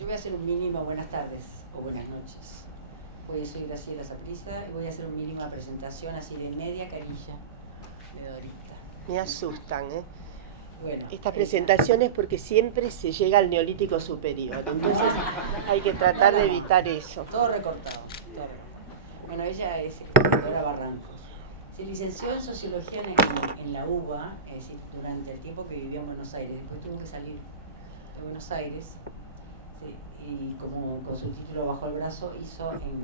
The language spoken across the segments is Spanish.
Yo voy a hacer un mínimo buenas tardes o buenas noches. Hoy soy Graciela Saprissa y voy a hacer un mínima presentación así de media carilla de Dorita. Me asustan, ¿eh? Bueno, estas presentaciones porque siempre se llega al neolítico superior, entonces hay que tratar de evitar eso. Todo recortado, todo. Bueno, ella es escritora Barrancos. Se licenció en Sociología en la UBA, es decir, durante el tiempo que vivió en Buenos Aires. Después tuvo que salir de Buenos Aires, sí, y como con su título bajo el brazo hizo en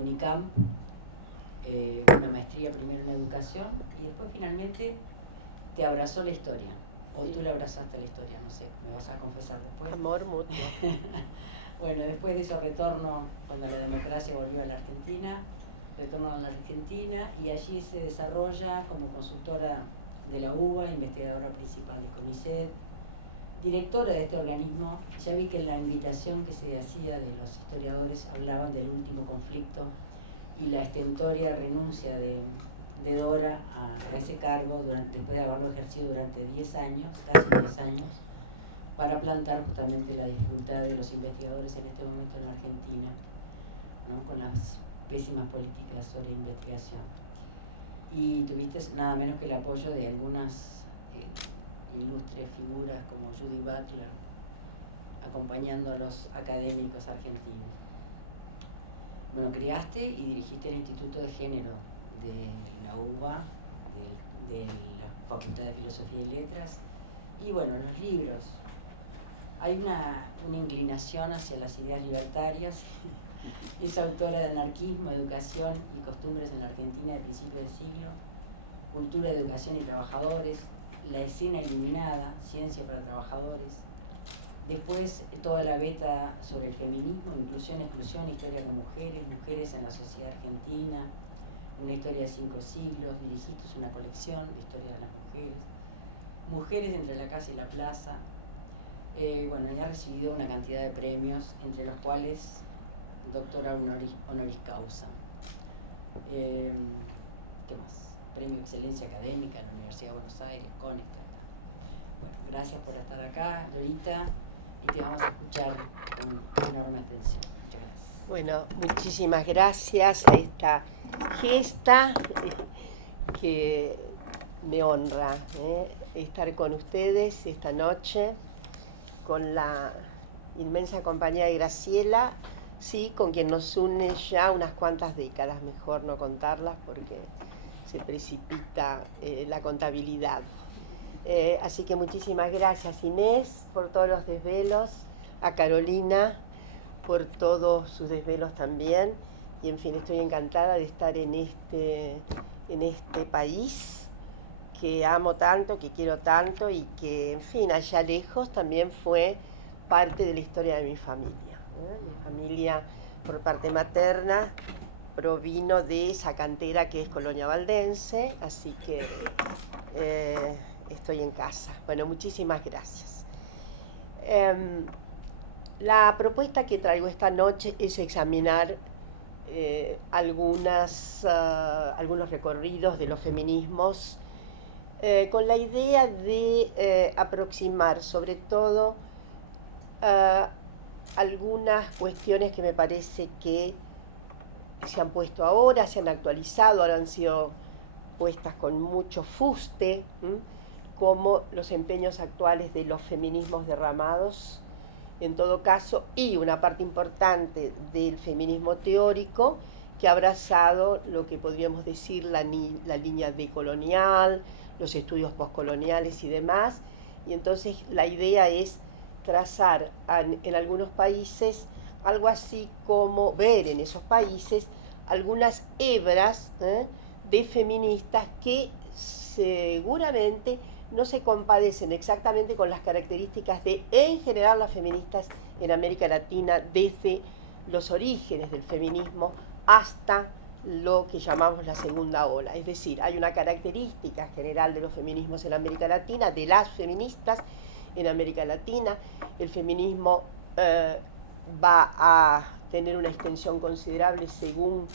Unicamp una maestría primero en educación y después finalmente te abrazó la historia. O tú le abrazaste la historia, no sé, me vas a confesar después. Amor mutuo. Bueno, después de su retorno, cuando la democracia volvió a la Argentina, retornó a la Argentina y allí se desarrolla como consultora de la UBA, investigadora principal de CONICET, directora de este organismo. Ya vi que en la invitación que se hacía de los historiadores hablaban del último conflicto y la estentoria renuncia de Dora a ese cargo después de haberlo ejercido durante 10 años, casi 10 años, para plantar justamente la dificultad de los investigadores en este momento en la Argentina, ¿no? Con las pésimas políticas sobre investigación. Y tuviste nada menos que el apoyo de algunas ilustres figuras como Judy Butler, acompañando a los académicos argentinos. Bueno, creaste y dirigiste el Instituto de Género de la UBA, de la Facultad de Filosofía y Letras, y bueno, los libros. Hay una inclinación hacia las ideas libertarias. Es autora de Anarquismo, Educación y Costumbres en la Argentina de principios del siglo, Cultura, Educación y Trabajadores, La Escena Eliminada, Ciencia para Trabajadores. Después toda la beta sobre el feminismo, inclusión, exclusión, historia de mujeres, mujeres en la sociedad argentina, una historia de 5 siglos, dirigiste una colección de historia de las mujeres, mujeres entre la casa y la plaza. Bueno, ella ha recibido una cantidad de premios, entre los cuales doctora honoris causa. ¿Qué más? Premio Excelencia Académica en la Universidad de Buenos Aires, CONECA. Bueno, gracias por estar acá, Dorita, y te vamos a escuchar con enorme atención. Muchas gracias. Bueno, muchísimas gracias a esta gesta que me honra estar con ustedes esta noche, con la inmensa compañía de Graciela, sí, con quien nos une ya unas cuantas décadas, mejor no contarlas porque se precipita la contabilidad. Así que muchísimas gracias, Inés, por todos los desvelos, a Carolina por todos sus desvelos también, y en fin, estoy encantada de estar en este país que amo tanto, que quiero tanto y que, en fin, allá lejos también fue parte de la historia de mi familia. Mi familia, por parte materna, provino de esa cantera que es Colonia Valdense, así que estoy en casa. Bueno, muchísimas gracias. La propuesta que traigo esta noche es examinar algunos recorridos de los feminismos con la idea de aproximar sobre todo algunas cuestiones que me parece que se han puesto ahora, se han actualizado, ahora han sido puestas con mucho fuste, como los empeños actuales de los feminismos derramados, en todo caso, y una parte importante del feminismo teórico que ha abrazado lo que podríamos decir la línea decolonial, los estudios postcoloniales y demás, y entonces la idea es trazar en algunos países algo así como ver en esos países algunas hebras de feministas que seguramente no se compadecen exactamente con las características de, en general, las feministas en América Latina desde los orígenes del feminismo hasta lo que llamamos la segunda ola. Es decir, hay una característica general de los feminismos en América Latina, de las feministas en América Latina. El feminismo va a tener una extensión considerable según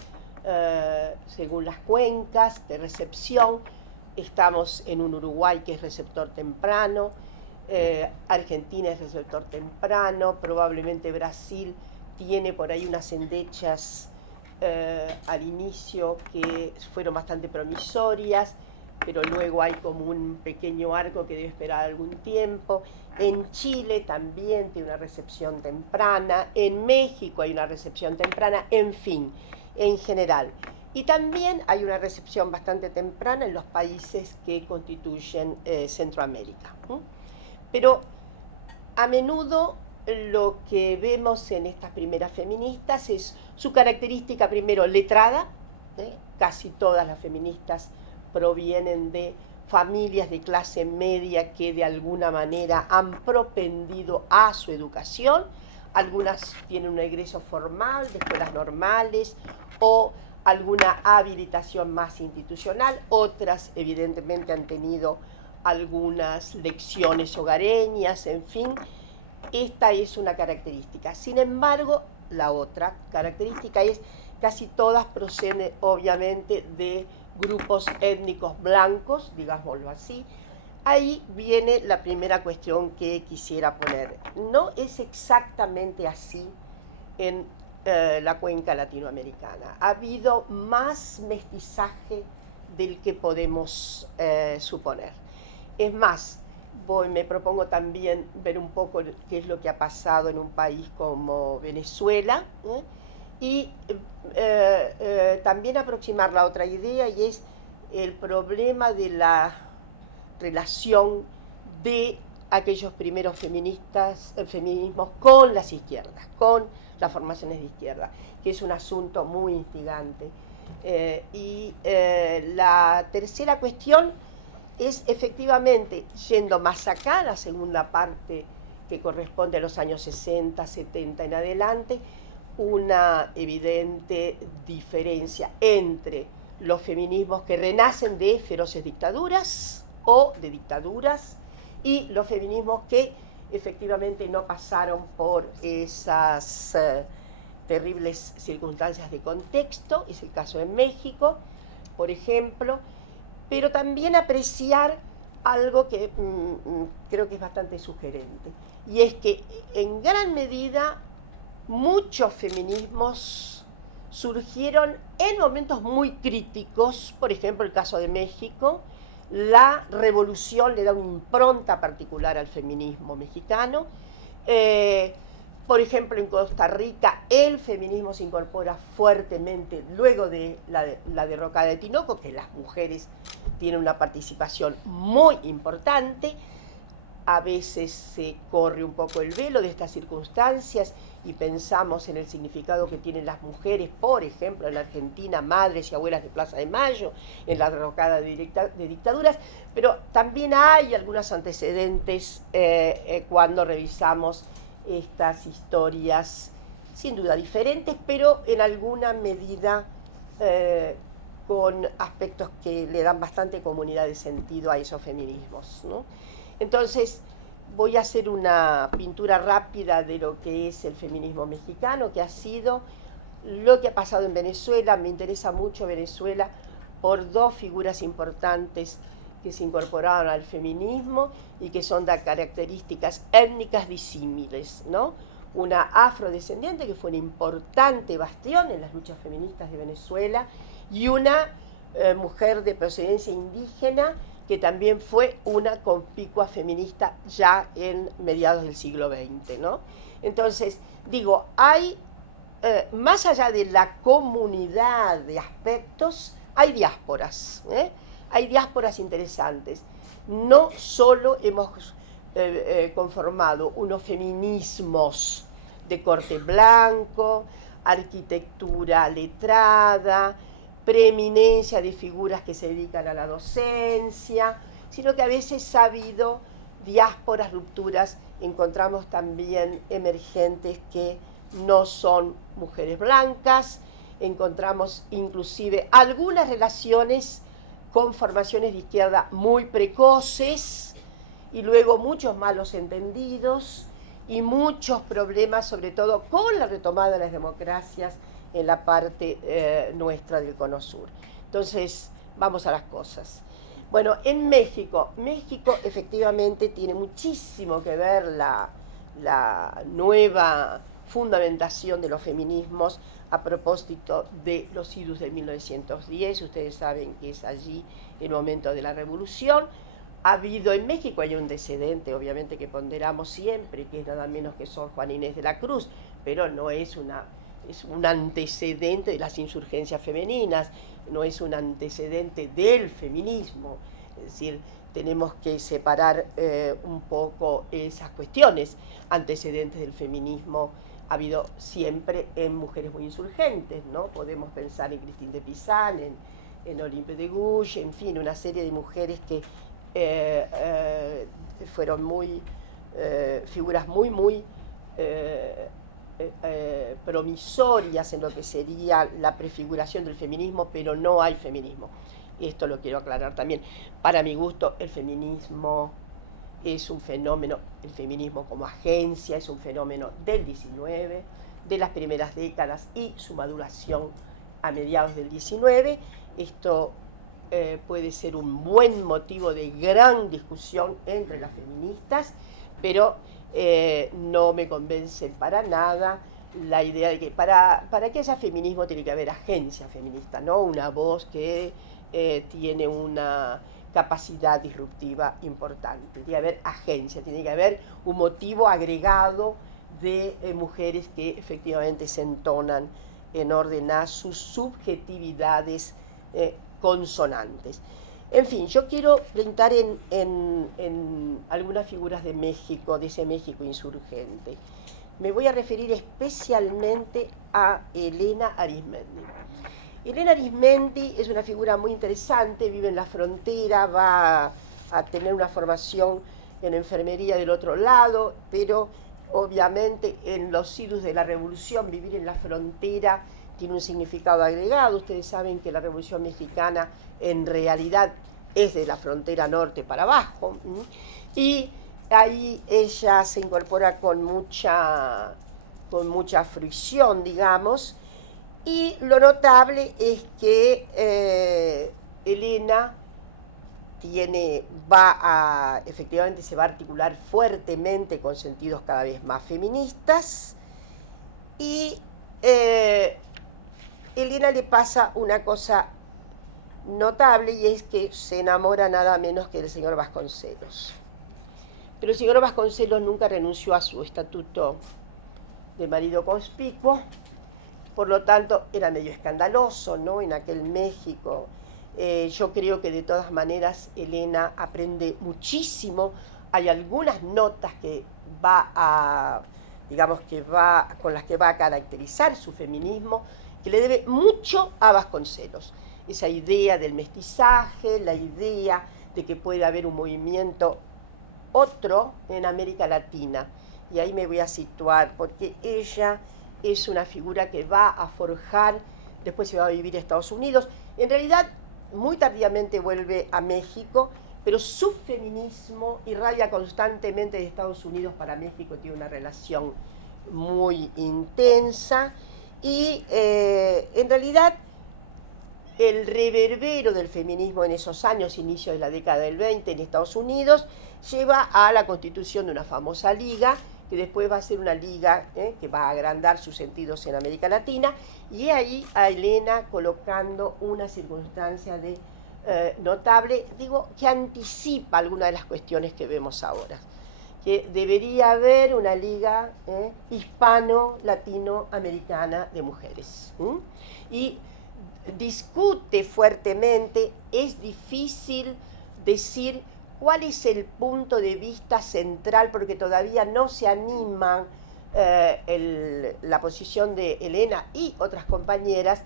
las cuencas de recepción. Estamos en un Uruguay que es receptor temprano, Argentina es receptor temprano, probablemente Brasil tiene por ahí unas endechas al inicio que fueron bastante promisorias, pero luego hay como un pequeño arco que debe esperar algún tiempo. En Chile también tiene una recepción temprana, en México hay una recepción temprana, en fin, en general. Y también hay una recepción bastante temprana en los países que constituyen Centroamérica. Pero a menudo lo que vemos en estas primeras feministas es su característica primero letrada, casi todas las feministas provienen de familias de clase media que de alguna manera han propendido a su educación, algunas tienen un egreso formal de escuelas normales o alguna habilitación más institucional, otras evidentemente han tenido algunas lecciones hogareñas, en fin, esta es una característica. Sin embargo, la otra característica es casi todas proceden obviamente de grupos étnicos blancos, digámoslo así. Ahí viene la primera cuestión que quisiera poner. No es exactamente así en la cuenca latinoamericana. Ha habido más mestizaje del que podemos suponer. Es más, me propongo también ver un poco qué es lo que ha pasado en un país como Venezuela, y también aproximar la otra idea, y es el problema de la relación de aquellos primeros feminismos con las izquierdas, con las formaciones de izquierda, que es un asunto muy instigante. La tercera cuestión es efectivamente, yendo más acá, la segunda parte que corresponde a los años 60, 70 en adelante, una evidente diferencia entre los feminismos que renacen de feroces dictaduras o de dictaduras y los feminismos que efectivamente no pasaron por esas terribles circunstancias de contexto, es el caso de México, por ejemplo, pero también apreciar algo que creo que es bastante sugerente, y es que en gran medida muchos feminismos surgieron en momentos muy críticos, por ejemplo el caso de México. La revolución le da una impronta particular al feminismo mexicano. Por ejemplo, en Costa Rica el feminismo se incorpora fuertemente luego de la derrocada de Tinoco, que las mujeres tienen una participación muy importante. A veces se corre un poco el velo de estas circunstancias y pensamos en el significado que tienen las mujeres, por ejemplo, en la Argentina, madres y abuelas de Plaza de Mayo, en la derrocada de dictaduras, pero también hay algunos antecedentes cuando revisamos estas historias, sin duda diferentes, pero en alguna medida con aspectos que le dan bastante comunidad de sentido a esos feminismos, ¿no? Entonces, voy a hacer una pintura rápida de lo que es el feminismo mexicano, que ha sido lo que ha pasado en Venezuela. Me interesa mucho Venezuela por dos figuras importantes que se incorporaron al feminismo y que son de características étnicas disímiles, ¿no? Una afrodescendiente que fue un importante bastión en las luchas feministas de Venezuela y una mujer de procedencia indígena que también fue una conspicua feminista ya en mediados del siglo XX, ¿no? Entonces, digo, hay, más allá de la comunidad de aspectos, hay diásporas, hay diásporas interesantes. No solo hemos conformado unos feminismos de corte blanco, arquitectura letrada, preeminencia de figuras que se dedican a la docencia, sino que a veces ha habido diásporas, rupturas. Encontramos también emergentes que no son mujeres blancas, encontramos inclusive algunas relaciones con formaciones de izquierda muy precoces y luego muchos malos entendidos y muchos problemas, sobre todo con la retomada de las democracias en la parte nuestra del Cono Sur. Entonces, vamos a las cosas. Bueno, en México efectivamente tiene muchísimo que ver la nueva fundamentación de los feminismos a propósito de los idus de 1910. Ustedes saben que es allí el momento de la revolución. Ha habido en México, hay un antecedente, obviamente, que ponderamos siempre, que es nada menos que Sor Juana Inés de la Cruz, pero no es un antecedente de las insurgencias femeninas, no es un antecedente del feminismo. Es decir, tenemos que separar un poco esas cuestiones. Antecedentes del feminismo ha habido siempre en mujeres muy insurgentes, ¿no? Podemos pensar en Christine de Pizan, en Olympe de Gouges, en fin, una serie de mujeres que fueron figuras muy promisorias en lo que sería la prefiguración del feminismo, pero no hay feminismo. Esto lo quiero aclarar también. Para mi gusto, el feminismo es un fenómeno, el feminismo como agencia es un fenómeno del 19, de las primeras décadas y su maduración a mediados del 19. Esto puede ser un buen motivo de gran discusión entre las feministas, pero no me convence para nada la idea de que para que haya feminismo tiene que haber agencia feminista, ¿no? Una voz que tiene una capacidad disruptiva importante. Tiene que haber agencia, tiene que haber un motivo agregado de mujeres que efectivamente se entonan en orden a sus subjetividades consonantes. En fin, yo quiero plantar en algunas figuras de México, de ese México insurgente. Me voy a referir especialmente a Elena Arizmendi. Elena Arizmendi es una figura muy interesante, vive en la frontera, va a tener una formación en enfermería del otro lado, pero obviamente en los idus de la revolución, vivir en la frontera tiene un significado agregado. Ustedes saben que la Revolución Mexicana en realidad es de la frontera norte para abajo, y ahí ella se incorpora con mucha fruición, digamos, y lo notable es que Elena efectivamente se va a articular fuertemente con sentidos cada vez más feministas, y Elena le pasa una cosa notable, y es que se enamora nada menos que del señor Vasconcelos. Pero el señor Vasconcelos nunca renunció a su estatuto de marido conspicuo, por lo tanto era medio escandaloso, ¿no? En aquel México. Yo creo que de todas maneras Elena aprende muchísimo. Hay algunas notas que con las que va a caracterizar su feminismo, que le debe mucho a Vasconcelos. Esa idea del mestizaje, la idea de que puede haber un movimiento otro en América Latina. Y ahí me voy a situar, porque ella es una figura que va a forjar, después se va a vivir a Estados Unidos. En realidad, muy tardíamente vuelve a México, pero su feminismo irradia constantemente de Estados Unidos para México, tiene una relación muy intensa, y en realidad el reverbero del feminismo en esos años, inicio de la década del 20 en Estados Unidos, lleva a la constitución de una famosa liga, que después va a ser una liga que va a agrandar sus sentidos en América Latina, y ahí a Elena colocando una circunstancia notable, que anticipa algunas de las cuestiones que vemos ahora, que debería haber una liga hispano-latinoamericana de mujeres. Y discute fuertemente, es difícil decir cuál es el punto de vista central, porque todavía no se animan la posición de Elena y otras compañeras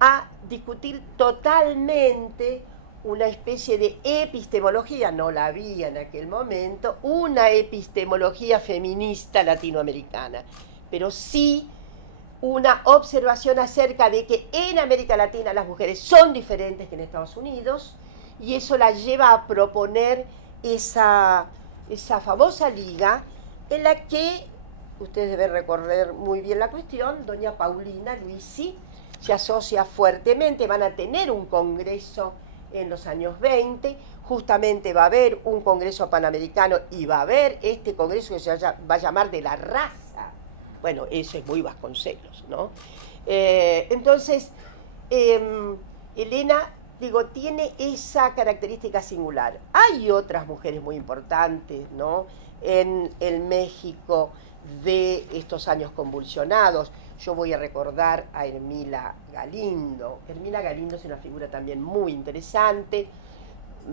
a discutir totalmente una especie de epistemología, no la había en aquel momento, una epistemología feminista latinoamericana, pero sí una observación acerca de que en América Latina las mujeres son diferentes que en Estados Unidos, y eso la lleva a proponer esa famosa liga en la que, ustedes deben recorrer muy bien la cuestión, doña Paulina Luisi se asocia fuertemente, van a tener un congreso en los años 20, justamente va a haber un congreso panamericano y va a haber este congreso que se va a llamar de la raza. Bueno, eso es muy Vasconcelos, ¿no? Entonces, Elena, digo, tiene esa característica singular. Hay otras mujeres muy importantes, ¿no?, en el México de estos años convulsionados. Yo voy a recordar a Hermila Galindo. Hermila Galindo es una figura también muy interesante,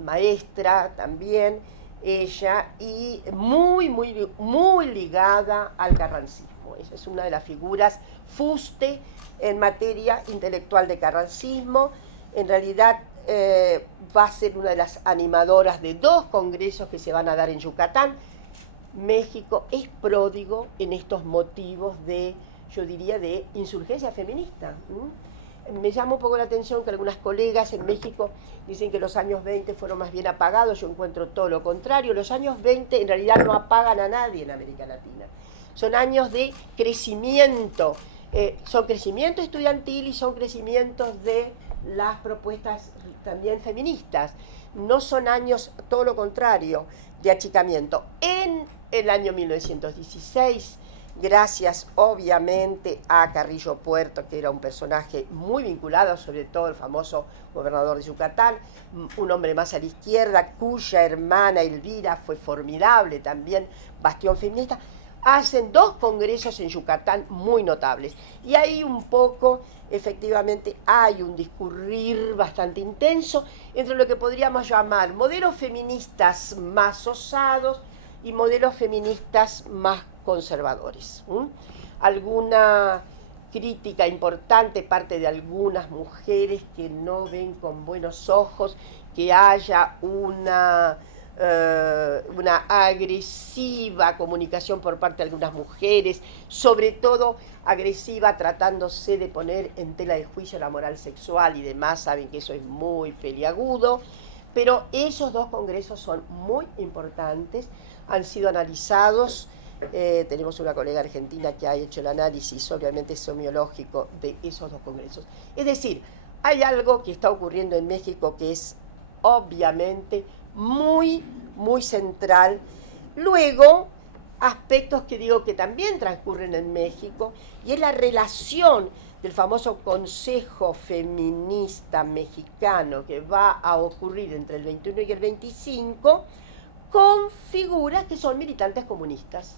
maestra también, ella, y muy ligada al carrancismo. Ella es una de las figuras fuste en materia intelectual de carrancismo. En realidad va a ser una de las animadoras de 2 congresos que se van a dar en Yucatán. México es pródigo en estos motivos de, yo diría, de insurgencia feminista. Me llama un poco la atención que algunas colegas en México dicen que los años 20 fueron más bien apagados. Yo encuentro todo lo contrario. Los años 20 en realidad no apagan a nadie en América Latina. Son años de crecimiento. Son crecimiento estudiantil y son crecimientos de las propuestas también feministas. No son años, todo lo contrario, de achicamiento. En el año 1916, gracias obviamente a Carrillo Puerto, que era un personaje muy vinculado, sobre todo el famoso gobernador de Yucatán, un hombre más a la izquierda, cuya hermana Elvira fue formidable también, bastión feminista, hacen 2 congresos en Yucatán muy notables. Y ahí un poco, efectivamente, hay un discurrir bastante intenso entre lo que podríamos llamar modelos feministas más osados y modelos feministas más conservadores. Alguna crítica importante parte de algunas mujeres que no ven con buenos ojos que haya una agresiva comunicación por parte de algunas mujeres, sobre todo agresiva tratándose de poner en tela de juicio la moral sexual y demás. Saben que eso es muy peliagudo, pero esos 2 congresos son muy importantes, han sido analizados. Tenemos una colega argentina que ha hecho el análisis, obviamente semiológico, de esos 2 congresos. Es decir, hay algo que está ocurriendo en México que es obviamente muy central. Luego, aspectos que digo que también transcurren en México, y es la relación del famoso Consejo Feminista Mexicano que va a ocurrir entre el 21 y el 25, con figuras que son militantes comunistas.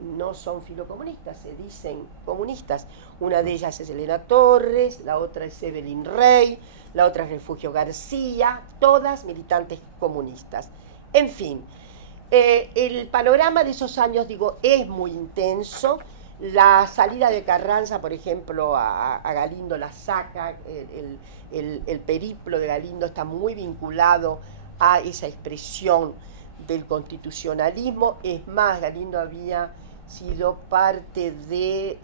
No son filocomunistas, se dicen comunistas. Una de ellas es Elena Torres, la otra es Evelyn Rey, la otra es Refugio García, todas militantes comunistas. En fin, el panorama de esos años, digo, es muy intenso. La salida de Carranza, por ejemplo, a Galindo la saca, el periplo de Galindo está muy vinculado a esa expresión del constitucionalismo. Es más, Galindo había sido parte de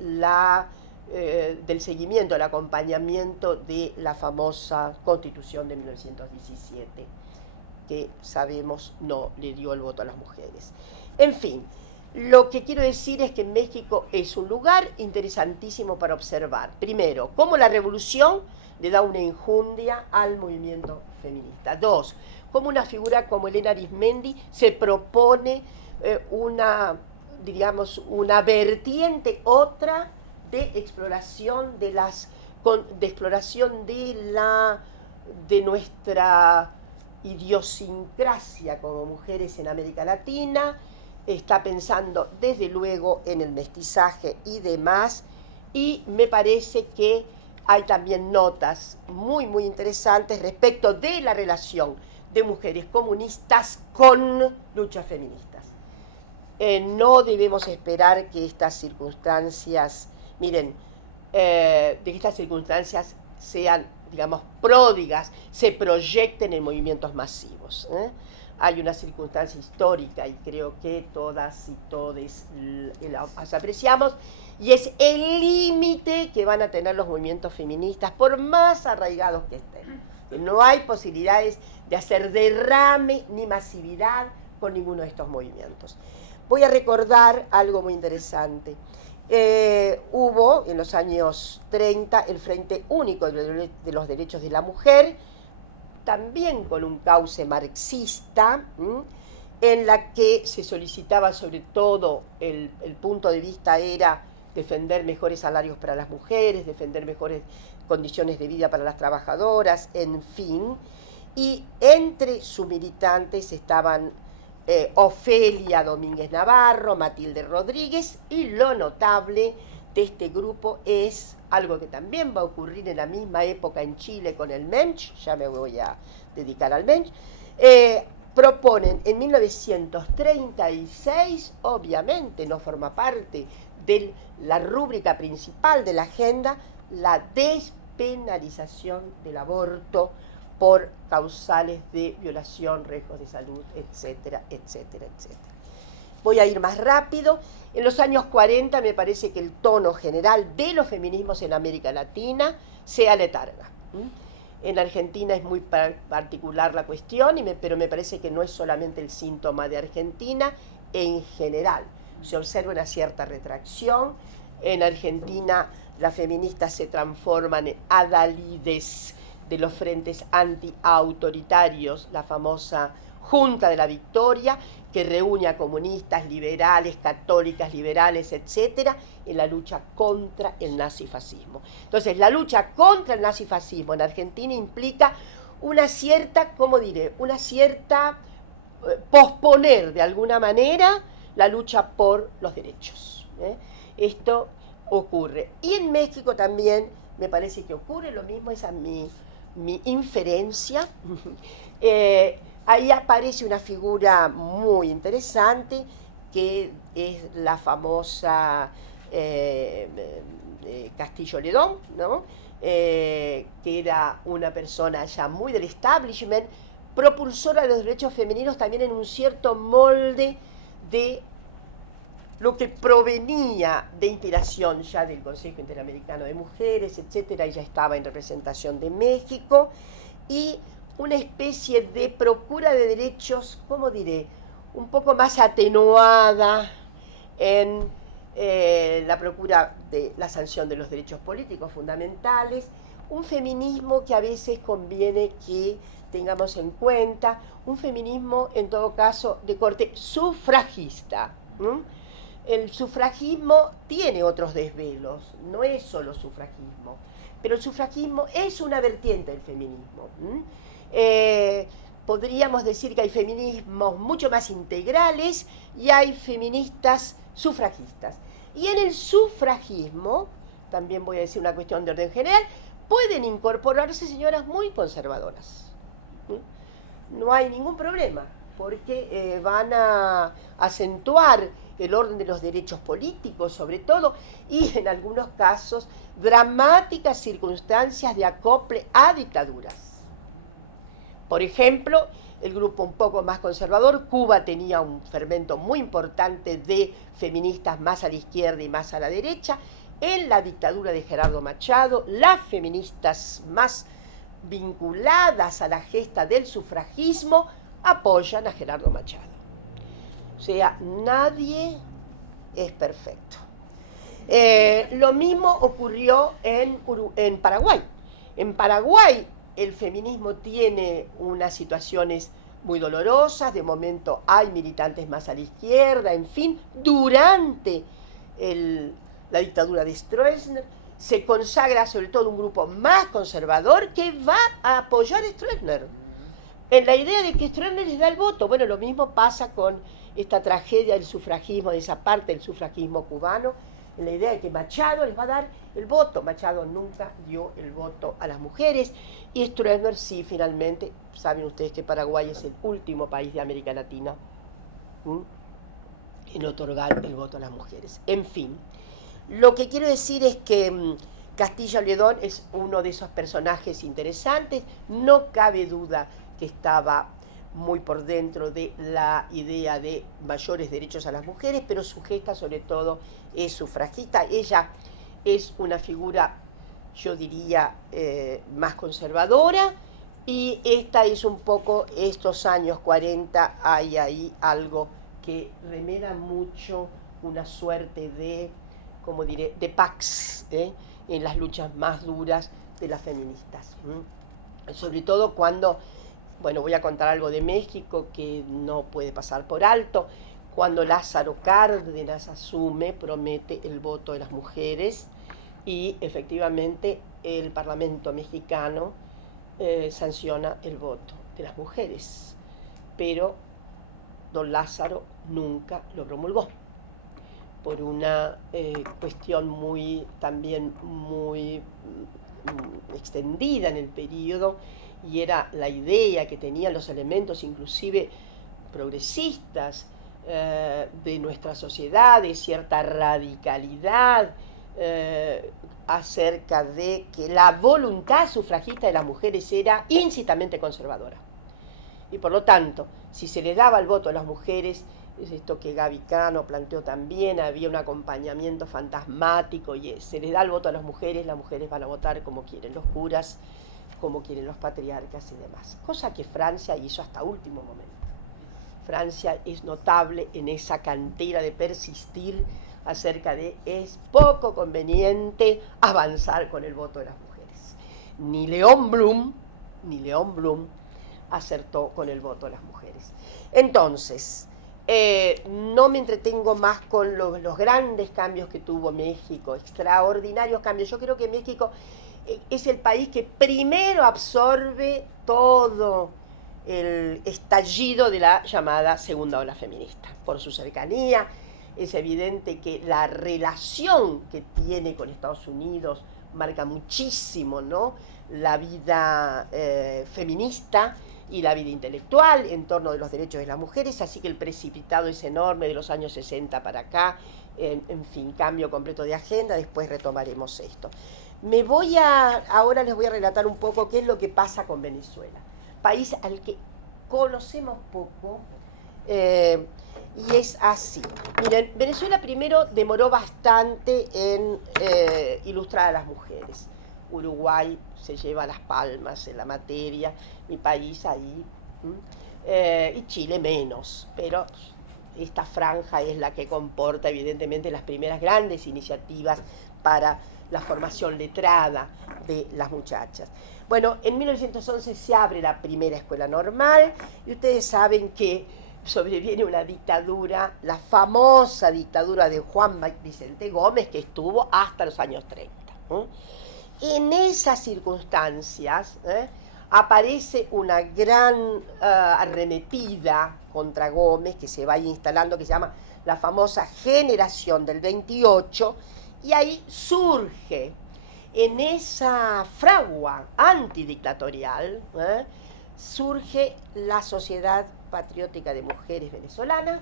del seguimiento, del acompañamiento de la famosa Constitución de 1917, que sabemos no le dio el voto a las mujeres. En fin, lo que quiero decir es que México es un lugar interesantísimo para observar. Primero, cómo la revolución le da una enjundia al movimiento feminista. 2, cómo una figura como Elena Arizmendi se propone una vertiente otra de exploración de nuestra idiosincrasia como mujeres en América Latina. Está pensando desde luego en el mestizaje y demás, y me parece que hay también notas muy interesantes respecto de la relación de mujeres comunistas con luchas feministas. No debemos esperar que estas circunstancias, de que estas circunstancias sean, digamos, pródigas, se proyecten en movimientos masivos. Hay una circunstancia histórica, y creo que todas y todes las apreciamos, y es el límite que van a tener los movimientos feministas, por más arraigados que estén. No hay posibilidades de hacer derrame ni masividad con ninguno de estos movimientos. Voy a recordar algo muy interesante. Hubo en los años 30 el Frente Único de los Derechos de la Mujer, también con un cauce marxista, en la que se solicitaba sobre todo, el punto de vista era defender mejores salarios para las mujeres, defender mejores condiciones de vida para las trabajadoras, en fin. Y entre sus militantes estaban Ofelia Domínguez Navarro, Matilde Rodríguez, y lo notable de este grupo es algo que también va a ocurrir en la misma época en Chile con el Mensch, ya me voy a dedicar al Mensch, proponen en 1936, obviamente no forma parte de la rúbrica principal de la agenda, la despenalización del aborto por causales de violación, riesgos de salud, etcétera, etcétera, etcétera. Voy a ir más rápido. En los años 40 me parece que el tono general de los feminismos en América Latina se aletarga. En Argentina es muy particular la cuestión, pero me parece que no es solamente el síntoma de Argentina, en general. Se observa una cierta retracción. En Argentina las feministas se transforman en adalides de los frentes antiautoritarios, la famosa Junta de la Victoria, que reúne a comunistas, liberales, católicas, liberales, etcétera, en la lucha contra el nazifascismo. Entonces, la lucha contra el nazifascismo en Argentina implica una cierta, ¿cómo diré?, una cierta posponer de alguna manera la lucha por los derechos. Esto ocurre. Y en México también me parece que ocurre lo mismo, esa es mi inferencia. Ahí aparece una figura muy interesante que es la famosa Castillo Ledón, ¿no? Que era una persona ya muy del establishment, propulsora de los derechos femeninos también en un cierto molde de lo que provenía de inspiración ya del Consejo Interamericano de Mujeres, etcétera. Ella estaba en representación de México, y una especie de procura de derechos, ¿cómo diré?, un poco más atenuada en la procura de la sanción de los derechos políticos fundamentales, un feminismo que a veces conviene que tengamos en cuenta, un feminismo en todo caso de corte sufragista. El sufragismo tiene otros desvelos, no es solo sufragismo, pero el sufragismo es una vertiente del feminismo. Podríamos decir que hay feminismos mucho más integrales y hay feministas sufragistas. Y en el sufragismo, también voy a decir una cuestión de orden general, pueden incorporarse señoras muy conservadoras. No hay ningún problema, porque van a acentuar el orden de los derechos políticos, sobre todo, y en algunos casos, dramáticas circunstancias de acople a dictaduras. Por ejemplo, el grupo un poco más conservador, Cuba tenía un fermento muy importante de feministas más a la izquierda y más a la derecha. En la dictadura de Gerardo Machado, las feministas más vinculadas a la gesta del sufragismo apoyan a Gerardo Machado. O sea, nadie es perfecto. Lo mismo ocurrió en Paraguay. En Paraguay el feminismo tiene unas situaciones muy dolorosas, de momento hay militantes más a la izquierda, en fin, durante la dictadura de Stroessner se consagra sobre todo un grupo más conservador que va a apoyar a Stroessner, en la idea de que Stroessner les da el voto. Bueno, lo mismo pasa con esta tragedia del sufragismo, de esa parte del sufragismo cubano, en la idea de que Machado les va a dar el voto. Machado nunca dio el voto a las mujeres, y Stroessner sí, finalmente. Saben ustedes que Paraguay es el último país de América Latina en otorgar el voto a las mujeres. En fin, lo que quiero decir es que Castillo Ledón es uno de esos personajes interesantes. No cabe duda que estaba muy por dentro de la idea de mayores derechos a las mujeres, pero su gesta sobre todo es sufragista. Ella es una figura, yo diría, más conservadora, y esta es un poco, estos años 40, hay ahí algo que remeda mucho una suerte de, como diré, de pax, en las luchas más duras de las feministas. Sobre todo cuando, bueno, voy a contar algo de México que no puede pasar por alto, cuando Lázaro Cárdenas asume, promete el voto de las mujeres y efectivamente el Parlamento mexicano sanciona el voto de las mujeres, pero don Lázaro nunca lo promulgó por una cuestión también muy extendida en el periodo, y era la idea que tenían los elementos inclusive progresistas de nuestra sociedad, de cierta radicalidad acerca de que la voluntad sufragista de las mujeres era íncitamente conservadora. Y por lo tanto, si se les daba el voto a las mujeres, es esto que Gaby Cano planteó también, había un acompañamiento fantasmático, y se les da el voto a las mujeres van a votar como quieren los curas, como quieren los patriarcas y demás. Cosa que Francia hizo hasta último momento. Francia es notable en esa cantera de persistir acerca de es poco conveniente avanzar con el voto de las mujeres. Ni León Blum acertó con el voto de las mujeres. Entonces, no me entretengo más con los grandes cambios que tuvo México, extraordinarios cambios. Yo creo que México es el país que primero absorbe todo el estallido de la llamada segunda ola feminista. Por su cercanía, es evidente que la relación que tiene con Estados Unidos marca muchísimo, ¿no?, la vida feminista y la vida intelectual en torno de los derechos de las mujeres, así que el precipitado es enorme de los años 60 para acá, en fin, cambio completo de agenda, después retomaremos esto. Ahora les voy a relatar un poco qué es lo que pasa con Venezuela, país al que conocemos poco, y es así. Miren, Venezuela primero demoró bastante en ilustrar a las mujeres. Uruguay se lleva las palmas en la materia, mi país ahí, y Chile menos, pero esta franja es la que comporta evidentemente las primeras grandes iniciativas para la formación letrada de las muchachas. Bueno, en 1911 se abre la primera escuela normal y ustedes saben que sobreviene una dictadura, la famosa dictadura de Juan Vicente Gómez, que estuvo hasta los años 30. En esas circunstancias aparece una gran arremetida contra Gómez que se va instalando, que se llama la famosa generación del 28, y ahí surge, en esa fragua antidictatorial, surge la Sociedad Patriótica de Mujeres Venezolanas,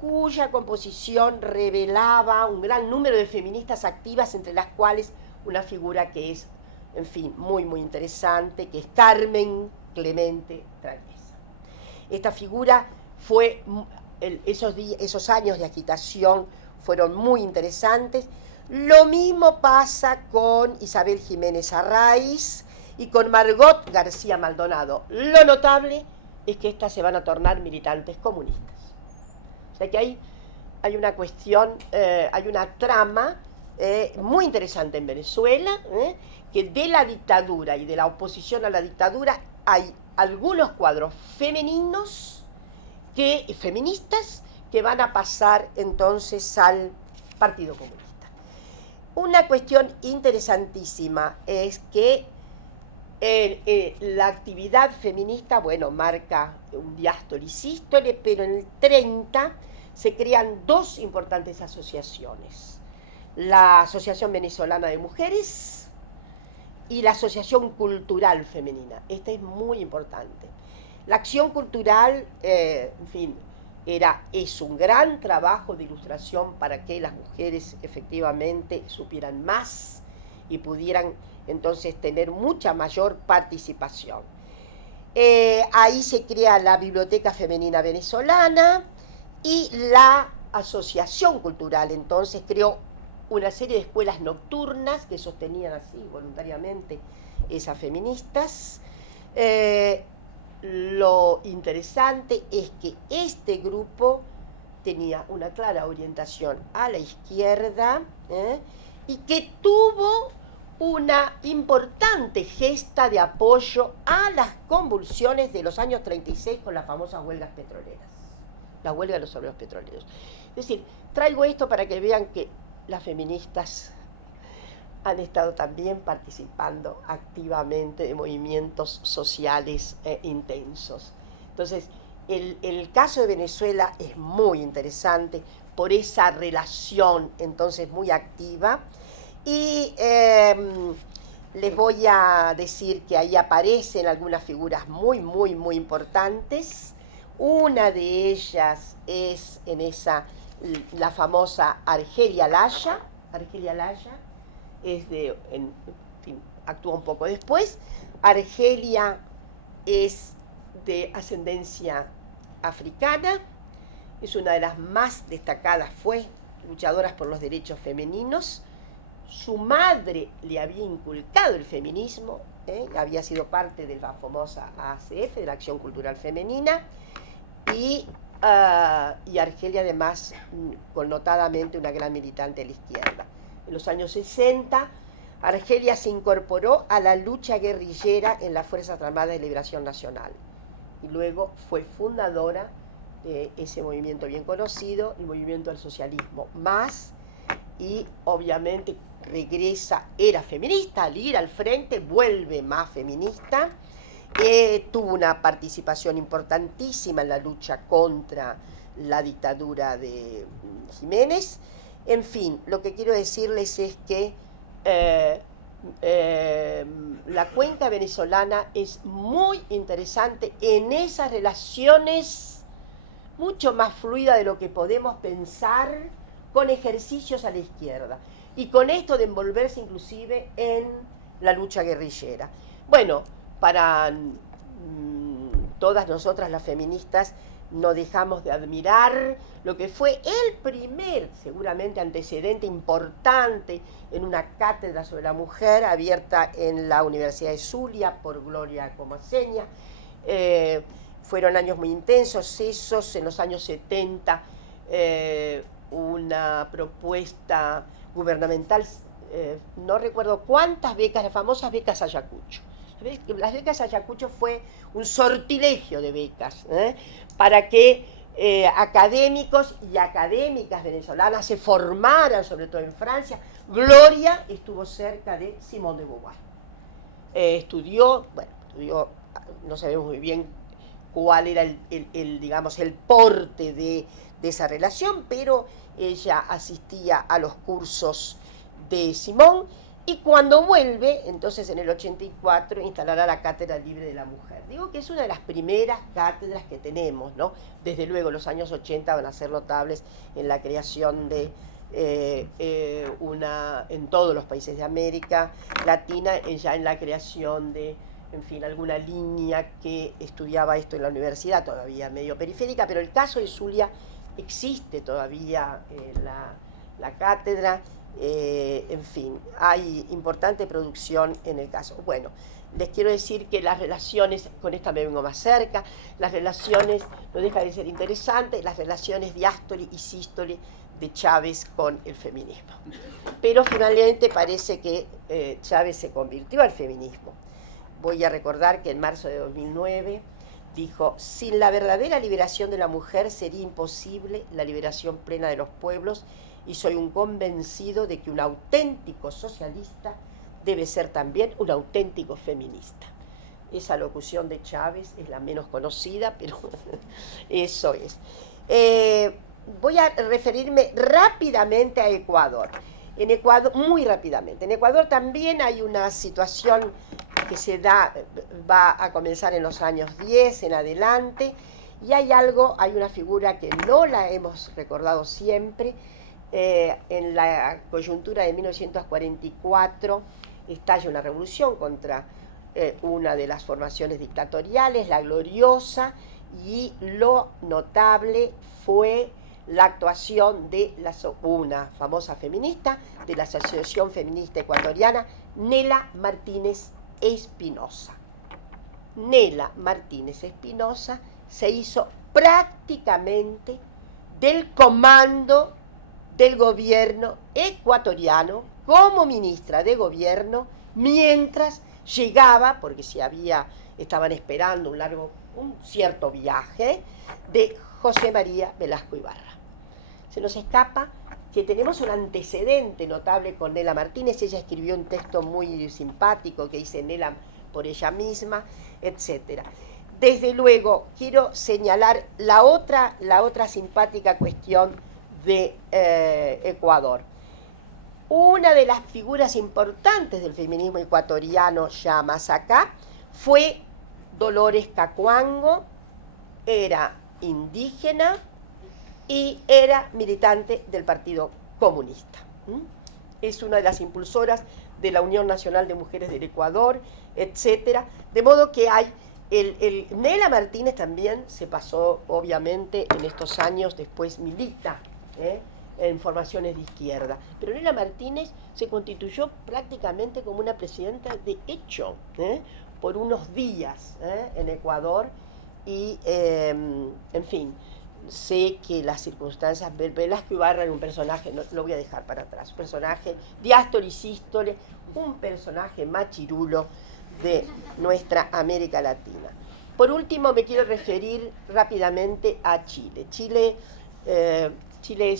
cuya composición revelaba un gran número de feministas activas, entre las cuales una figura que es, en fin, muy, muy interesante, que es Carmen Clemente Traviesa. Esta figura fue, esos años de agitación fueron muy interesantes. Lo mismo pasa con Isabel Jiménez Arraiz y con Margot García Maldonado. Lo notable es que estas se van a tornar militantes comunistas. O sea que hay una cuestión, hay una trama muy interesante en Venezuela, que de la dictadura y de la oposición a la dictadura hay algunos cuadros feministas que van a pasar entonces al Partido Comunista. Una cuestión interesantísima es que la actividad feminista, bueno, marca un diástole y sístole, pero en el 30 se crean dos importantes asociaciones: la Asociación Venezolana de Mujeres y la Asociación Cultural Femenina. Esta es muy importante. La acción cultural, en fin, es un gran trabajo de ilustración para que las mujeres efectivamente supieran más y pudieran entonces tener mucha mayor participación. Ahí se crea la Biblioteca Femenina Venezolana y la Asociación Cultural entonces creó una serie de escuelas nocturnas que sostenían así voluntariamente esas feministas. Lo interesante es que este grupo tenía una clara orientación a la izquierda, y que tuvo una importante gesta de apoyo a las convulsiones de los años 36 con las famosas huelgas petroleras, la huelga de los obreros petroleros. Es decir, traigo esto para que vean que las feministas han estado también participando activamente de movimientos sociales intensos. Entonces, el caso de Venezuela es muy interesante por esa relación entonces muy activa, y les voy a decir que ahí aparecen algunas figuras muy importantes. Una de ellas es la famosa Argelia Laya. Argelia Laya actúa un poco después. Argelia es de ascendencia africana, es una de las más destacadas, fue luchadoras por los derechos femeninos. Su madre le había inculcado el feminismo, había sido parte de la famosa ACF, de la Acción Cultural Femenina, y Argelia además connotadamente una gran militante de la izquierda. En los años 60, Argelia se incorporó a la lucha guerrillera en las Fuerzas Armadas de Liberación Nacional, y luego fue fundadora de ese movimiento bien conocido, el movimiento del socialismo más, y obviamente regresa, era feminista, al ir al frente vuelve más feminista, tuvo una participación importantísima en la lucha contra la dictadura de Jiménez. En fin, lo que quiero decirles es que la cuenca venezolana es muy interesante en esas relaciones mucho más fluida de lo que podemos pensar, con ejercicios a la izquierda y con esto de envolverse inclusive en la lucha guerrillera. Bueno, para todas nosotras las feministas no dejamos de admirar lo que fue el primer, seguramente, antecedente importante en una cátedra sobre la mujer abierta en la Universidad de Zulia por Gloria Comasegna. Fueron años muy intensos esos. En los años 70 una propuesta gubernamental, no recuerdo cuántas becas, las famosas becas Ayacucho. Las becas Ayacucho fue un sortilegio de becas, para que académicos y académicas venezolanas se formaran, sobre todo en Francia. Gloria estuvo cerca de Simone de Beauvoir. Estudió, no sabemos muy bien cuál era el porte de esa relación, pero ella asistía a los cursos de Simón, y cuando vuelve, entonces en el 84, instalará la Cátedra Libre de la Mujer. Digo que es una de las primeras cátedras que tenemos, ¿no? Desde luego los años 80 van a ser notables en la creación de en todos los países de América Latina, ya en la creación de, en fin, alguna línea que estudiaba esto en la universidad, todavía medio periférica, pero el caso de Zulia existe todavía la cátedra. En fin, hay importante producción en el caso. Bueno, les quiero decir que las relaciones, con esta me vengo más cerca, las relaciones, no deja de ser interesante, las relaciones diástole y sístole de Chávez con el feminismo. Pero finalmente parece que Chávez se convirtió al feminismo. Voy a recordar que en marzo de 2009 dijo: sin la verdadera liberación de la mujer sería imposible la liberación plena de los pueblos, y soy un convencido de que un auténtico socialista debe ser también un auténtico feminista. Esa locución de Chávez es la menos conocida, pero eso es. Voy a referirme rápidamente a Ecuador. En Ecuador, muy rápidamente. En Ecuador también hay una situación que va a comenzar en los años 10 en adelante, y hay una figura que no la hemos recordado siempre. En la coyuntura de 1944 estalla una revolución contra una de las formaciones dictatoriales, la Gloriosa, y lo notable fue la actuación de una famosa feminista de la Asociación Feminista Ecuatoriana, Nela Martínez Espinosa. Nela Martínez Espinosa se hizo prácticamente del comando del gobierno ecuatoriano como ministra de gobierno mientras llegaba, porque estaban esperando un cierto viaje de José María Velasco Ibarra. Se nos escapa que tenemos un antecedente notable con Nela Martínez. Ella escribió un texto muy simpático que dice Nela por ella misma, etc. Desde luego, quiero señalar la otra simpática cuestión de Ecuador. Una de las figuras importantes del feminismo ecuatoriano ya más acá fue Dolores Cacuango, era indígena y era militante del Partido Comunista. Es una de las impulsoras de la Unión Nacional de Mujeres del Ecuador, etc. De modo que hay Nela Martínez también se pasó, obviamente, en estos años, después milita en formaciones de izquierda. Pero Nela Martínez se constituyó prácticamente como una presidenta de hecho, por unos días en Ecuador y, en fin, sé que las circunstancias, Velasco Ibarra era un personaje, no lo voy a dejar para atrás, un personaje diástole y sístole, un personaje machirulo de nuestra América Latina. Por último, me quiero referir rápidamente a Chile. Chile tiene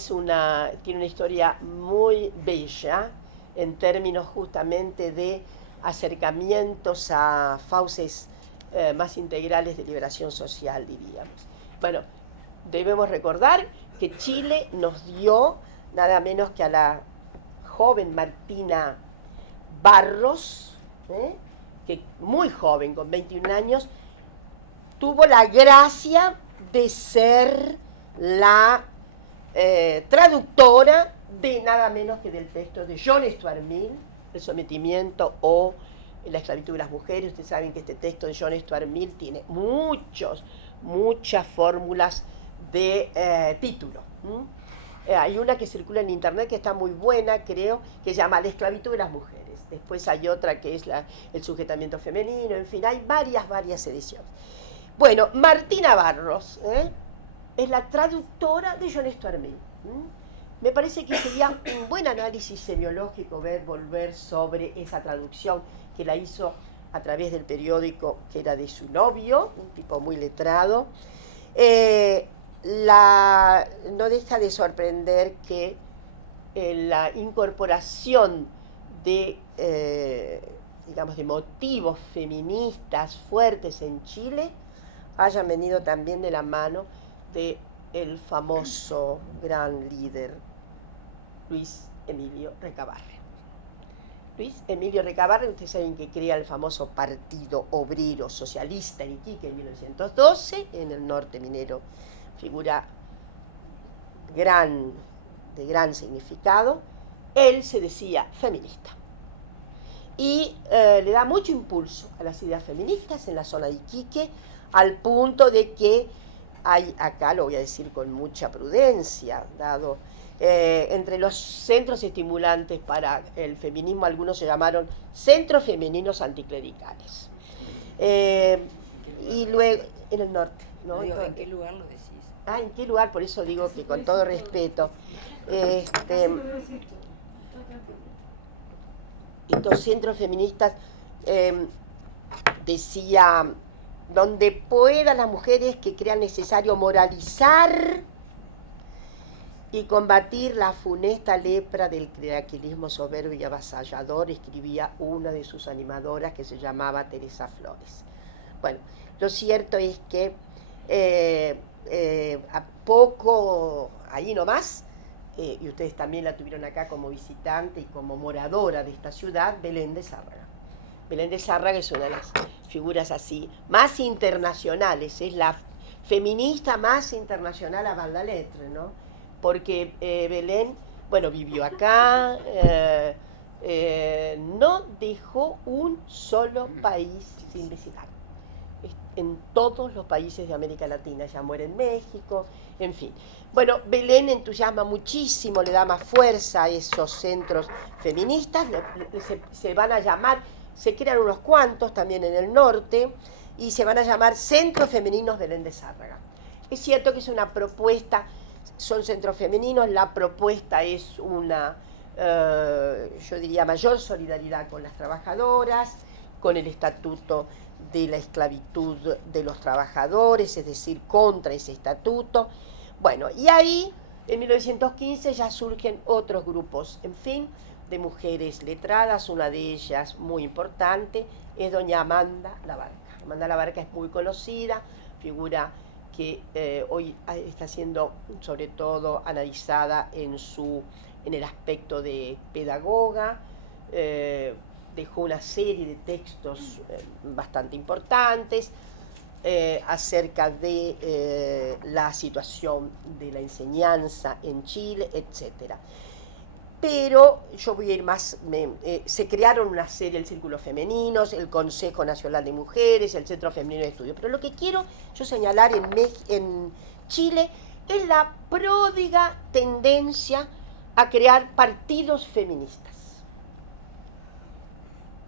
una historia muy bella en términos justamente de acercamientos a fauces más integrales de liberación social, diríamos. Bueno, debemos recordar que Chile nos dio nada menos que a la joven Martina Barros, que muy joven, con 21 años, tuvo la gracia de ser la traductora de nada menos que del texto de John Stuart Mill, El sometimiento o la esclavitud de las mujeres. Ustedes saben que este texto de John Stuart Mill tiene muchas fórmulas de título. Hay una que circula en internet que está muy buena, creo, que se llama La esclavitud de las mujeres. Después hay otra que es el sujetamiento femenino, en fin, hay varias ediciones. Bueno, Martina Barros es la traductora de John Stuart Mill. Me parece que sería un buen análisis semiológico volver sobre esa traducción que la hizo a través del periódico que era de su novio, un tipo muy letrado. No deja de sorprender que la incorporación de motivos feministas fuertes en Chile hayan venido también de la mano del famoso gran líder Luis Emilio Recabarren. Luis Emilio Recabarren, ustedes saben que crea el famoso Partido Obrero Socialista en Iquique en 1912, en el norte minero, figura de gran significado. Él se decía feminista y le da mucho impulso a las ideas feministas en la zona de Iquique, al punto de que hay, acá lo voy a decir con mucha prudencia, dado entre los centros estimulantes para el feminismo, algunos se llamaron centros femeninos anticlericales. Y luego, en el norte, ¿no? Digo, ¿en qué lugar lo decís? ¿En qué lugar? Por eso digo que con todo respeto, estos centros feministas, decía, donde puedan las mujeres que crean necesario moralizar y combatir la funesta lepra del cleriquilismo soberbio y avasallador, escribía una de sus animadoras que se llamaba Teresa Flores. Bueno, lo cierto es que a poco, ahí nomás, y ustedes también la tuvieron acá como visitante y como moradora de esta ciudad, Belén de Zárraga. Belén de Zárraga es una de las figuras así más internacionales, es la feminista más internacional avant la lettre, ¿no? Porque Belén, bueno, vivió acá, no dejó un solo país sin visitar. En todos los países de América Latina, ya muere en México, en fin. Bueno, Belén entusiasma muchísimo, le da más fuerza a esos centros feministas, se van a llamar, se crean unos cuantos también en el norte, y se van a llamar Centros Femeninos Belén de Zárraga. Es cierto que es una propuesta son centros femeninos, la propuesta es una, yo diría, mayor solidaridad con las trabajadoras, con el estatuto de la esclavitud de los trabajadores, es decir, contra ese estatuto. Bueno, y ahí, en 1915, ya surgen otros grupos, en fin, de mujeres letradas. Una de ellas, muy importante, es doña Amanda Labarca. Amanda Labarca es muy conocida, figura que hoy está siendo sobre todo analizada en el aspecto de pedagoga. Dejó una serie de textos bastante importantes acerca de la situación de la enseñanza en Chile, etc. Pero yo voy a ir más, se crearon una serie de círculos femeninos, el Consejo Nacional de Mujeres, el Centro Femenino de Estudio. Pero lo que quiero yo señalar en Chile es la pródiga tendencia a crear partidos feministas.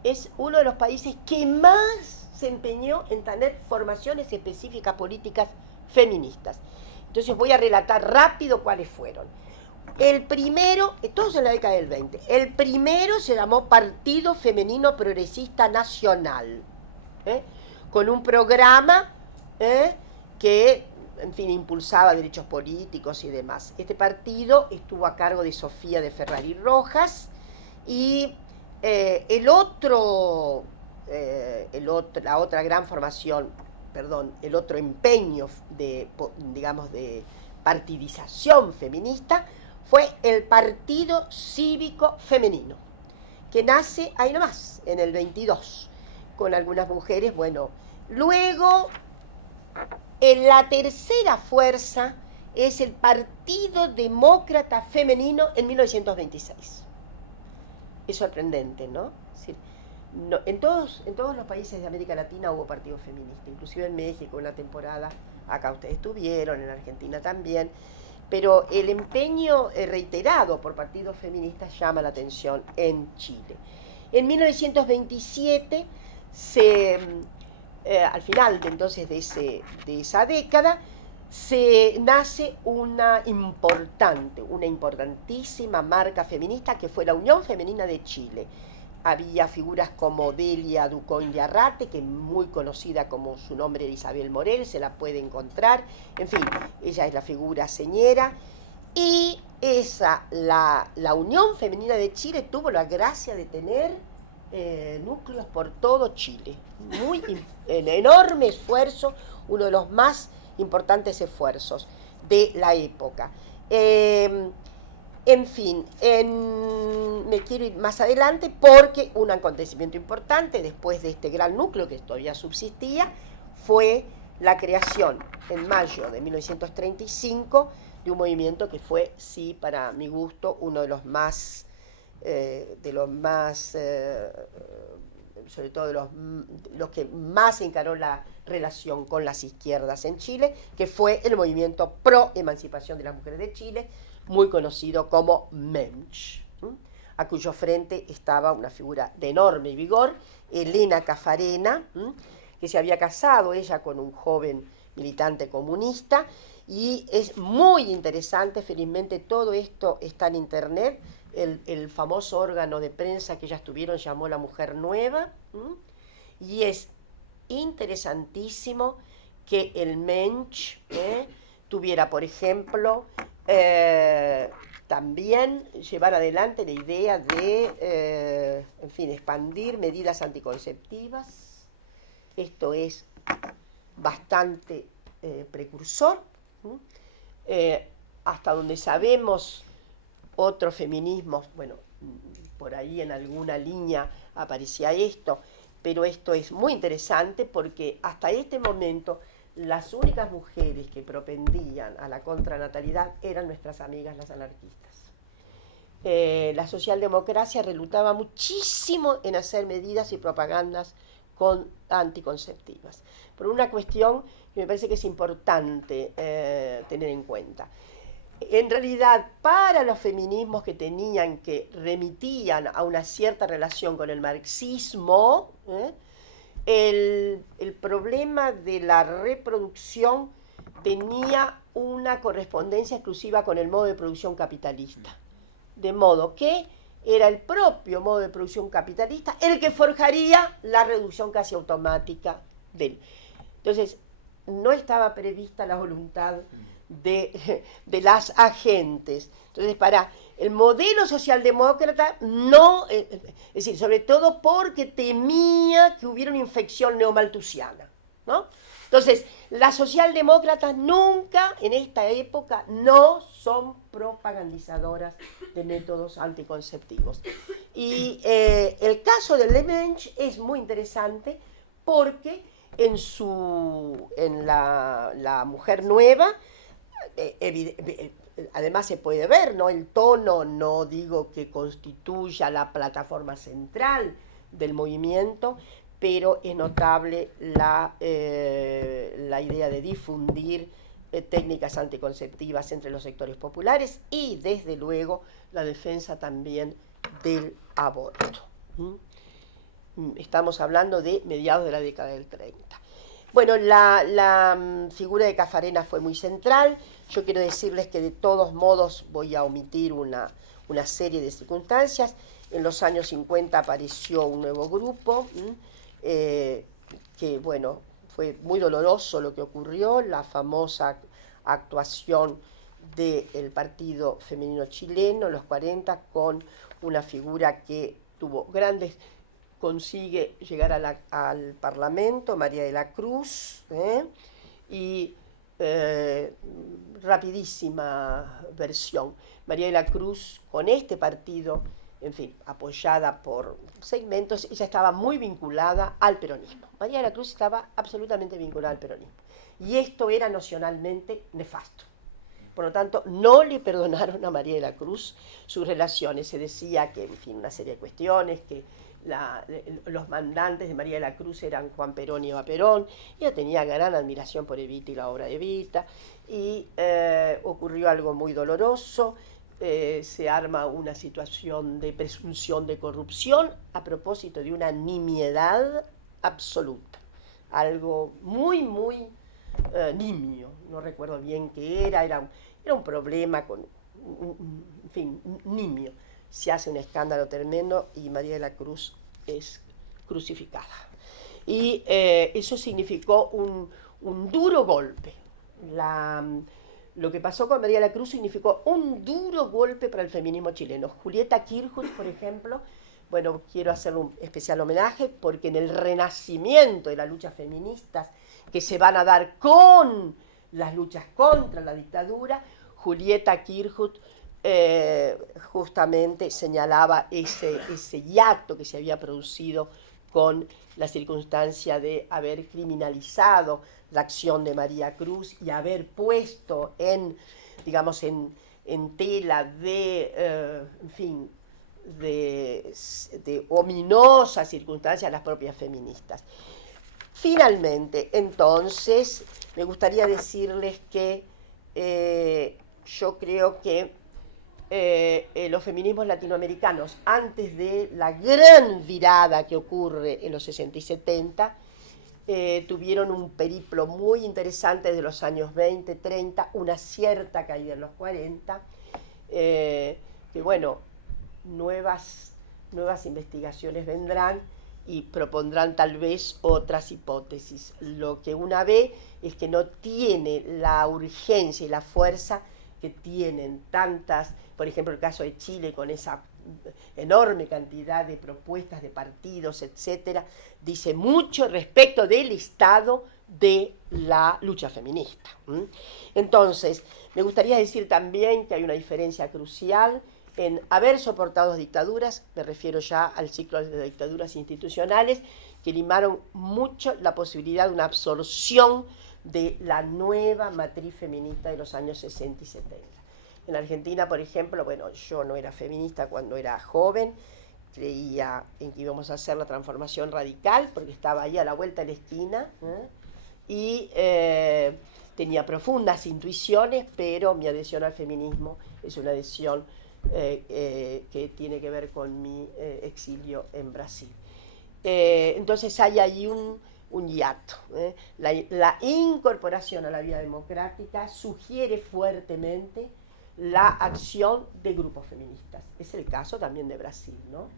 Es uno de los países que más se empeñó en tener formaciones específicas políticas feministas. Entonces voy a relatar rápido cuáles fueron. El primero, todos en la década del 20, el primero se llamó Partido Femenino Progresista Nacional, con un programa que, en fin, impulsaba derechos políticos y demás. Este partido estuvo a cargo de Sofía de Ferrari Rojas y la otra gran formación, el otro empeño de partidización feminista fue el Partido Cívico Femenino, que nace ahí nomás, en el 22, con algunas mujeres. Bueno, luego, en la tercera fuerza es el Partido Demócrata Femenino en 1926. Es sorprendente, ¿no? Es decir, en todos los países de América Latina hubo partidos feministas, inclusive en México una temporada, acá ustedes estuvieron, en Argentina también, pero el empeño reiterado por partidos feministas llama la atención en Chile. En 1927, al final de esa década, se nace una importantísima marca feminista que fue la Unión Femenina de Chile. Había figuras como Delia Ducón de Arrate, que es muy conocida como su nombre de Isabel Morel, se la puede encontrar. En fin, ella es la figura señera. Y la Unión Femenina de Chile tuvo la gracia de tener núcleos por todo Chile. En enorme esfuerzo, uno de los más importantes esfuerzos de la época. En fin, me quiero ir más adelante porque un acontecimiento importante después de este gran núcleo que todavía subsistía fue la creación en mayo de 1935 de un movimiento que fue, sí, para mi gusto, uno de los más, sobre todo los que más encaró la relación con las izquierdas en Chile, que fue el movimiento pro emancipación de las mujeres de Chile, muy conocido como MEMCH, a cuyo frente estaba una figura de enorme vigor, Elena Caffarena, que se había casado ella con un joven militante comunista, y es muy interesante, felizmente todo esto está en internet, el famoso órgano de prensa que ellas tuvieron llamó La Mujer Nueva, y es interesantísimo que el MEMCH tuviera, por ejemplo, también llevar adelante la idea de, expandir medidas anticonceptivas. Esto es bastante precursor. Hasta donde sabemos, otros feminismos, bueno, por ahí en alguna línea aparecía esto, pero esto es muy interesante porque hasta este momento las únicas mujeres que propendían a la contranatalidad eran nuestras amigas las anarquistas. La socialdemocracia relutaba muchísimo en hacer medidas y propagandas anticonceptivas, por una cuestión que me parece que es importante tener en cuenta. En realidad, para los feminismos que remitían a una cierta relación con el marxismo, el problema de la reproducción tenía una correspondencia exclusiva con el modo de producción capitalista. De modo que era el propio modo de producción capitalista el que forjaría la reducción casi automática de él. Entonces, no estaba prevista la voluntad de las agentes. Entonces, para el modelo socialdemócrata, no, es decir, sobre todo porque temía que hubiera una infección neomalthusiana, ¿no? Entonces, las socialdemócratas nunca, en esta época, no son propagandizadoras de métodos anticonceptivos. Y el caso de Lemench es muy interesante porque en la Mujer Nueva, además se puede ver, ¿no? El tono, no digo que constituya la plataforma central del movimiento, pero es notable la idea de difundir técnicas anticonceptivas entre los sectores populares y, desde luego, la defensa también del aborto. Estamos hablando de mediados de la década del 30. Bueno, la figura de Caffarena fue muy central. Yo quiero decirles que de todos modos voy a omitir una serie de circunstancias. En los años 50 apareció un nuevo grupo, que bueno, fue muy doloroso lo que ocurrió, la famosa actuación del Partido Femenino Chileno en los 40 con una figura que tuvo consigue llegar al Parlamento, María de la Cruz, y rapidísima versión. María de la Cruz, con este partido, en fin, apoyada por segmentos, ella estaba muy vinculada al peronismo. María de la Cruz estaba absolutamente vinculada al peronismo. Y esto era nocionalmente nefasto. Por lo tanto, no le perdonaron a María de la Cruz sus relaciones. Se decía que, en fin, una serie de cuestiones, que los mandantes de María de la Cruz eran Juan Perón y Eva Perón. Ella tenía gran admiración por Evita y la obra de Evita. Y ocurrió algo muy doloroso. Se arma una situación de presunción de corrupción a propósito de una nimiedad absoluta. Algo muy, muy nimio. No recuerdo bien qué era un problema con, en fin, nimio. Se hace un escándalo tremendo y María de la Cruz es crucificada. Y eso significó un duro golpe. Lo que pasó con María de la Cruz significó un duro golpe para el feminismo chileno. Julieta Kirchhoff, por ejemplo, bueno, quiero hacerle un especial homenaje porque en el renacimiento de las luchas feministas que se van a dar con las luchas contra la dictadura, Julieta Kirchhoff justamente señalaba ese hiato que se había producido con la circunstancia de haber criminalizado la acción de María Cruz y haber puesto en tela de, en fin, de ominosas circunstancias a las propias feministas. Finalmente, entonces, me gustaría decirles que yo creo que los feminismos latinoamericanos, antes de la gran virada que ocurre en los 60 y 70, tuvieron un periplo muy interesante desde los años 20, 30, una cierta caída en los 40, que bueno, nuevas investigaciones vendrán y propondrán tal vez otras hipótesis. Lo que una ve es que no tiene la urgencia y la fuerza que tienen tantas, por ejemplo el caso de Chile con esa enorme cantidad de propuestas de partidos, etcétera, dice mucho respecto del estado de la lucha feminista. Entonces, me gustaría decir también que hay una diferencia crucial en haber soportado dictaduras, me refiero ya al ciclo de dictaduras institucionales, que limaron mucho la posibilidad de una absorción de la nueva matriz feminista de los años 60 y 70. En Argentina, por ejemplo, bueno, yo no era feminista cuando era joven, creía en que íbamos a hacer la transformación radical, porque estaba ahí a la vuelta de la esquina, y tenía profundas intuiciones, pero mi adhesión al feminismo es una adhesión que tiene que ver con mi exilio en Brasil. Entonces hay ahí un hiato. La incorporación a la vida democrática sugiere fuertemente la acción de grupos feministas. Es el caso también de Brasil, ¿no?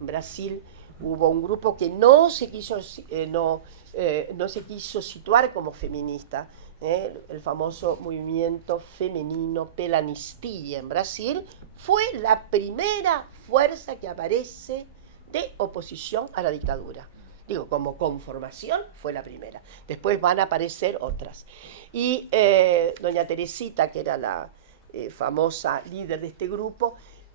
En Brasil hubo un grupo que no se quiso situar como feminista, el famoso movimiento femenino Pelanistía en Brasil, fue la primera fuerza que aparece de oposición a la dictadura. Digo, como conformación fue la primera. Después van a aparecer otras. Y doña Teresita, que era la famosa líder de este grupo,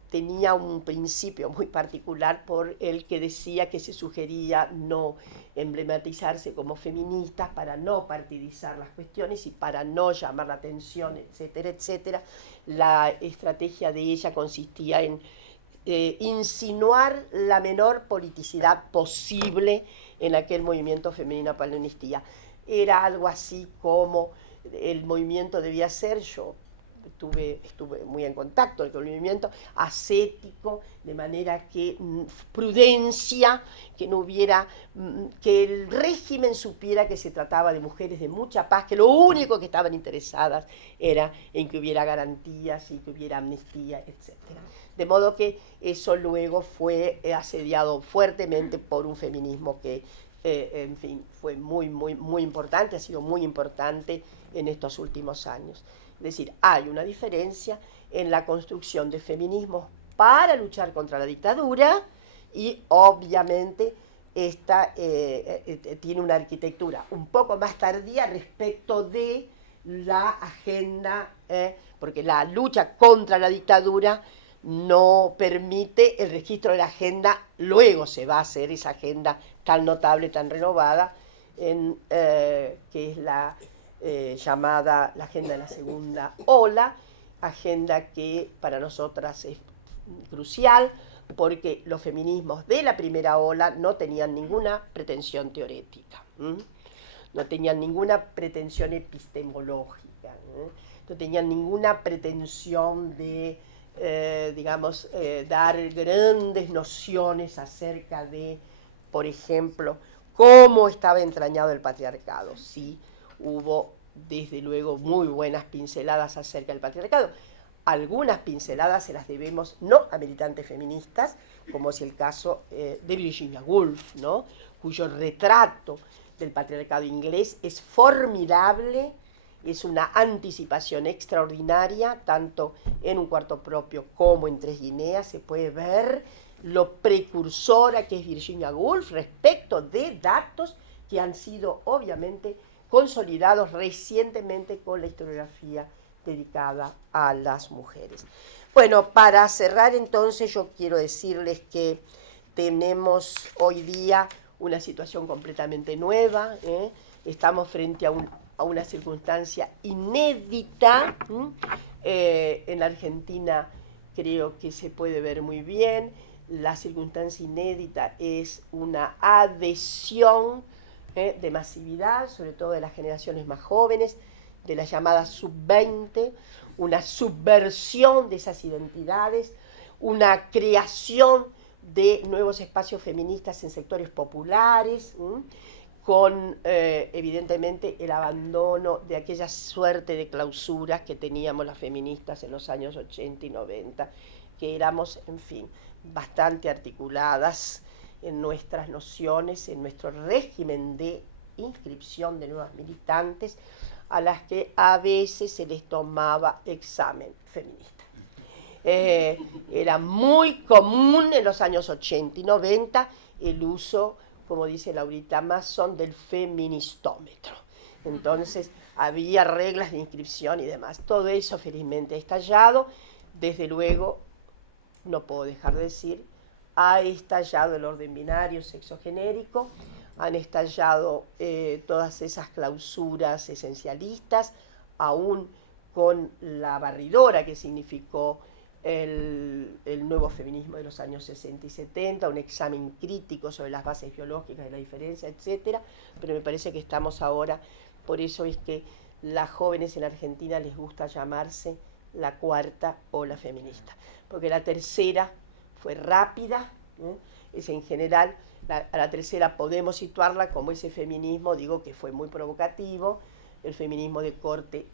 tenía un principio muy particular por el que decía que se sugería no emblematizarse como feministas para no partidizar las cuestiones y para no llamar la atención, etcétera, etcétera. La estrategia de ella consistía en insinuar la menor politicidad posible en aquel movimiento femenino peronista. Era algo así como el movimiento debía ser, yo estuve muy en contacto con el movimiento, ascético, de manera que prudencia, que no hubiera, que el régimen supiera que se trataba de mujeres de mucha paz, que lo único que estaban interesadas era en que hubiera garantías y que hubiera amnistía, etc. De modo que eso luego fue asediado fuertemente por un feminismo que, en fin, fue muy importante, ha sido muy importante en estos últimos años. Es decir, hay una diferencia en la construcción de feminismos para luchar contra la dictadura y obviamente esta tiene una arquitectura un poco más tardía respecto de la agenda, porque la lucha contra la dictadura no permite el registro de la agenda, luego se va a hacer esa agenda tan notable, tan renovada, que es la llamada la agenda de la segunda ola, agenda que para nosotras es crucial porque los feminismos de la primera ola no tenían ninguna pretensión teorética, no tenían ninguna pretensión epistemológica, no tenían ninguna pretensión de dar grandes nociones acerca de, por ejemplo, cómo estaba entrañado el patriarcado. Sí, hubo desde luego muy buenas pinceladas acerca del patriarcado. Algunas pinceladas se las debemos no a militantes feministas, como es el caso de Virginia Woolf, ¿no? Cuyo retrato del patriarcado inglés es formidable, es una anticipación extraordinaria, tanto en Un cuarto propio como en Tres Guineas. Se puede ver lo precursora que es Virginia Woolf respecto de datos que han sido obviamente consolidados recientemente con la historiografía dedicada a las mujeres. Bueno, para cerrar entonces yo quiero decirles que tenemos hoy día una situación completamente nueva, estamos frente a una circunstancia inédita, en la Argentina creo que se puede ver muy bien, la circunstancia inédita es una adhesión de masividad, sobre todo de las generaciones más jóvenes, de la llamada sub-20, una subversión de esas identidades, una creación de nuevos espacios feministas en sectores populares, con evidentemente el abandono de aquella suerte de clausuras que teníamos las feministas en los años 80 y 90, que éramos, en fin, bastante articuladas en nuestras nociones, en nuestro régimen de inscripción de nuevas militantes, a las que a veces se les tomaba examen feminista. Era muy común en los años 80 y 90 el uso, como dice Laurita Mason, del feministómetro. Entonces había reglas de inscripción y demás. Todo eso felizmente ha estallado. Desde luego, no puedo dejar de decir, ha estallado el orden binario sexogenérico, han estallado todas esas clausuras esencialistas, aún con la barridora que significó el nuevo feminismo de los años 60 y 70, un examen crítico sobre las bases biológicas de la diferencia, etc. Pero me parece que estamos ahora, por eso es que las jóvenes en Argentina les gusta llamarse la cuarta ola feminista, porque la tercera fue rápida, es en general A la tercera podemos situarla como ese feminismo, digo, que fue muy provocativo, el feminismo de corte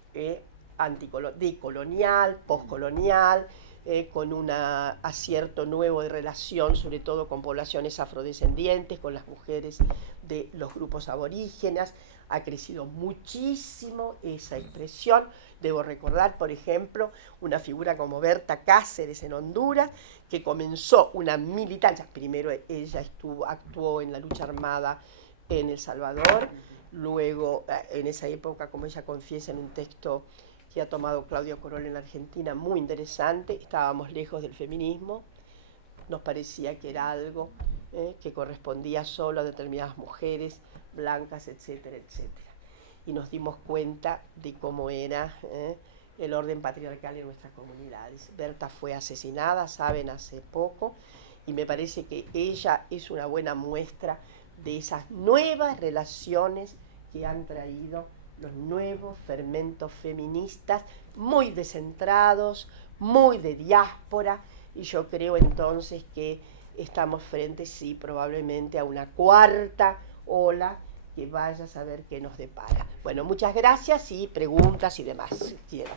decolonial, postcolonial, con un acierto nuevo de relación, sobre todo con poblaciones afrodescendientes, con las mujeres de los grupos aborígenes. Ha crecido muchísimo esa expresión. Debo recordar, por ejemplo, una figura como Berta Cáceres en Honduras, que comenzó una militancia. Primero ella actuó en la lucha armada en El Salvador, luego en esa época, como ella confiesa en un texto que ha tomado Claudio Corol en la Argentina, muy interesante, estábamos lejos del feminismo, nos parecía que era algo que correspondía solo a determinadas mujeres blancas, etcétera, etcétera. Y nos dimos cuenta de cómo era el orden patriarcal en nuestras comunidades. Berta fue asesinada, saben, hace poco, y me parece que ella es una buena muestra de esas nuevas relaciones que han traído los nuevos fermentos feministas, muy descentrados, muy de diáspora, y yo creo entonces que estamos frente, sí, probablemente a una cuarta ola que vaya a saber qué nos depara. Bueno, muchas gracias y preguntas y demás, si quieren.